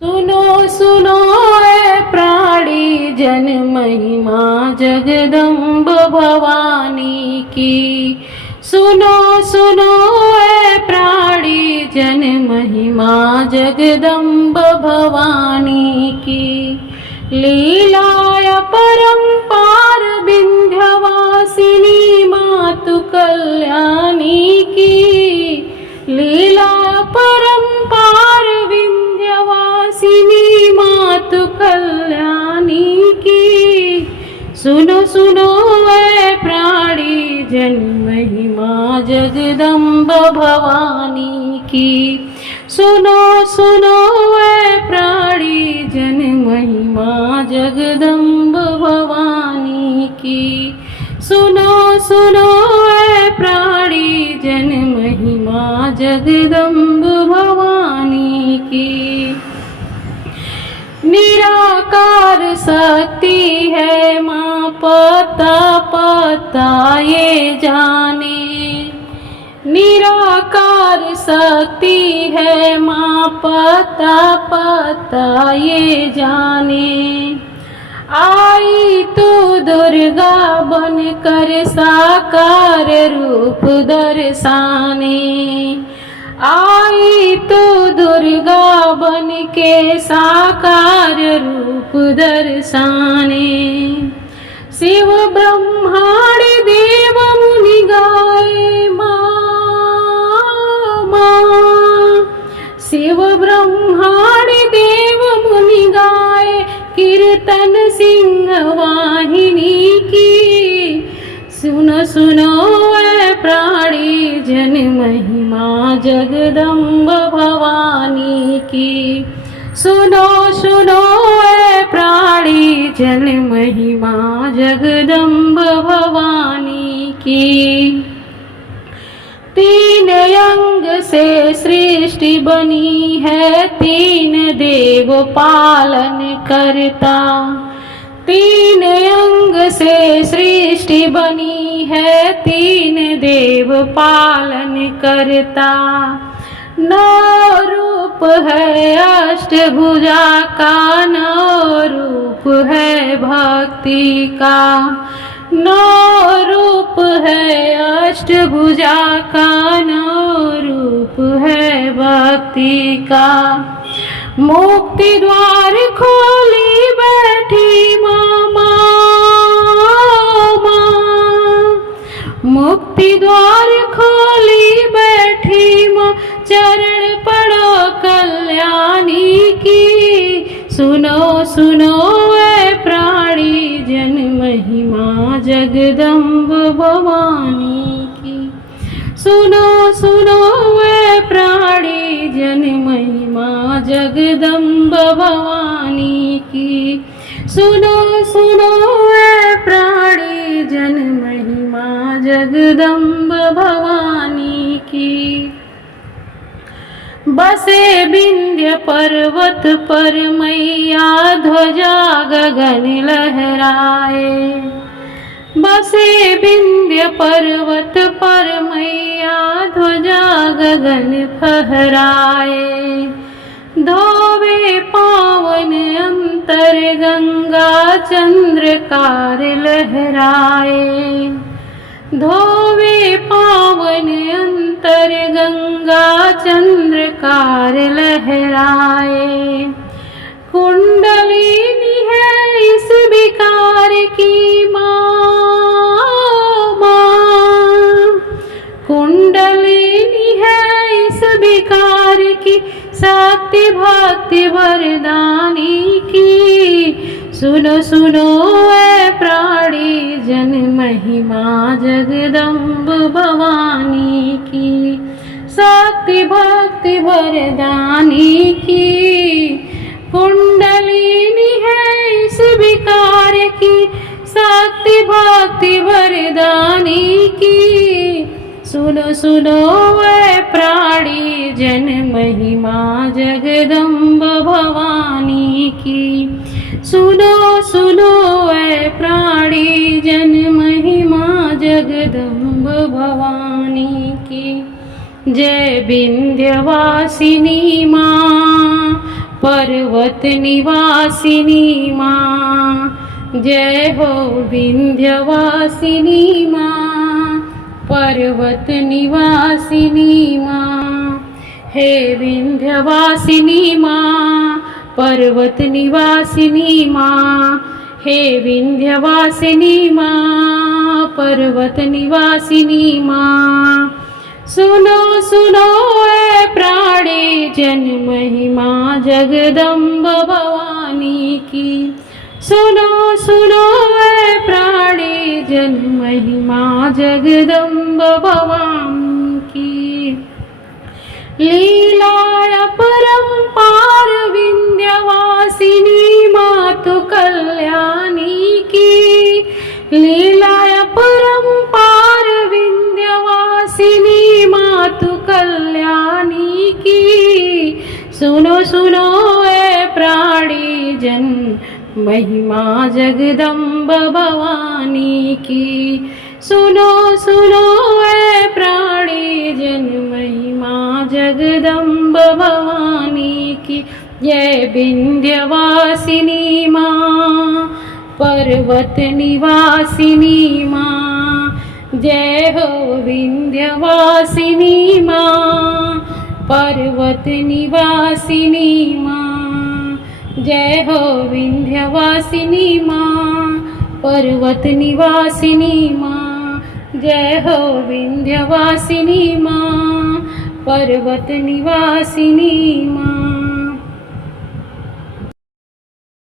सुनो सुनो ए प्राणी जन महिमा जगदम्ब भवानी की। सुनो सुनो ए प्राणी जन महिमा जगदम्ब भवानी की। लीलाय परम्पार विंध्यवासिनी मातु कल्याणी की। लीला परम्पार विंध्यवासिनी मातु कल्याणी की। सुनो सुनो ए प्राणी जन महिमा जगदम्ब भवानी की। सुनो सुनो ए प्राणी जन महिमा जगदम्ब भवानी की। सुनो सुनो ए प्राणी जन महिमा जगदम्ब भवानी की। निराकार शक्ति है माँ पता पता ये जाने। निराकार शक्ति है माँ पता पता ये जाने। आई तू दुर्गा बन कर साकार रूप दर्शाने। आई तू दुर्गा बन के साकार रूप दर्शाने। शिव ब्रह्मादि देव मुनि गाए माँ। शिव ब्रह्मादि देव मुनि गाए कीर्तन सिंह वाहिनी की। सुनो सुनो ए प्राणी जन महिमा जगदम्ब भवानी की। सुनो सुनो ए प्राणी जन महिमा जगदम्ब भवानी की। तीन अंग से सृष्टि बनी है तीन देव पालन करता। तीन अंग से सृष्टि बनी है तीन देव पालन करता। नौ रूप है अष्टभुजा का नौ रूप है भक्ति का। नौ रूप है अष्टभुजा का नौ रूप है भक्ति का। मुक्ति द्वार खोली बैठी माँ। मुक्ति द्वार खोली बैठी माँ चरण पड़ो कल्याणी की। सुनो सुनो ए प्राणी जन महिमा जगदम्ब भवानी की। सुनो सुनो ए प्राणी जन महिमा जगदम्ब भवानी की। सुनो सुनो ए प्राणी जन महिमा जगदम्ब भवानी की। बसे विंध्य पर्वत पर मैया ध्वजा गगन लहराए। बसे विंध्य पर्वत पर मैया ध्वजा गगन फहराए। धोवे पावन अंतर गंगा चंद्रकार लहराए। धोवे पावन अंतर गंगा चंद्रकार लहराए। कुंडलिनी है इस विकार की माँ। कुंडलिनी है इस विकार की शक्ति भक्ति वरदानी की। सुनो सुनो ए प्राणी जन महिमा जगदम्ब भवानी की। शक्ति भक्ति वरदानी की। कुंडलिनी है इस विकार की शक्ति भक्ति वरदानी की। सुनो सुनो ए प्राणी जन महिमा जगदम्ब भवानी की। सुनो सुनो ए प्राणी जन महिमा जगदम्ब भवानी की। जय विंध्यवासिनी माँ पर्वत निवासिनी माँ। जय हो विंध्यवासिनी माँ, पर्वत निवासिनी माँ। हे विंध्यवासिनी माँ, पर्वत निवासिनी माँ। हे विंध्यवासिनी माँ, पर्वत निवासिनी माँ। सुनो सुनो ए प्राणी जन महिमा जगदम्ब भवानी की। सुनो सुनो ए प्राणी जन महिमा जगदम्ब भवानी की। लीलाया परम्पार विंध्यवासिनी मातु कल्याणी की। लीलाया परम्पार विंध्यवासिनी मातु कल्याणी की। सुनो सुनो ए प्राणी जन महिमा जगदम्ब भवानी की। सुनो सुनो ए प्राणी जन महिमा जगदम्ब भवानी की। जय विंध्यवासिनी माँ, पर्वत निवासिनी माँ। जय हो विंध्यवासिनी माँ, पर्वत निवासिनी माँ। जय हो विंध्यवासिनी माँ, पर्वत निवासिनी माँ। जय हो विंध्यवासिनी माँ, पर्वत निवासिनी माँ।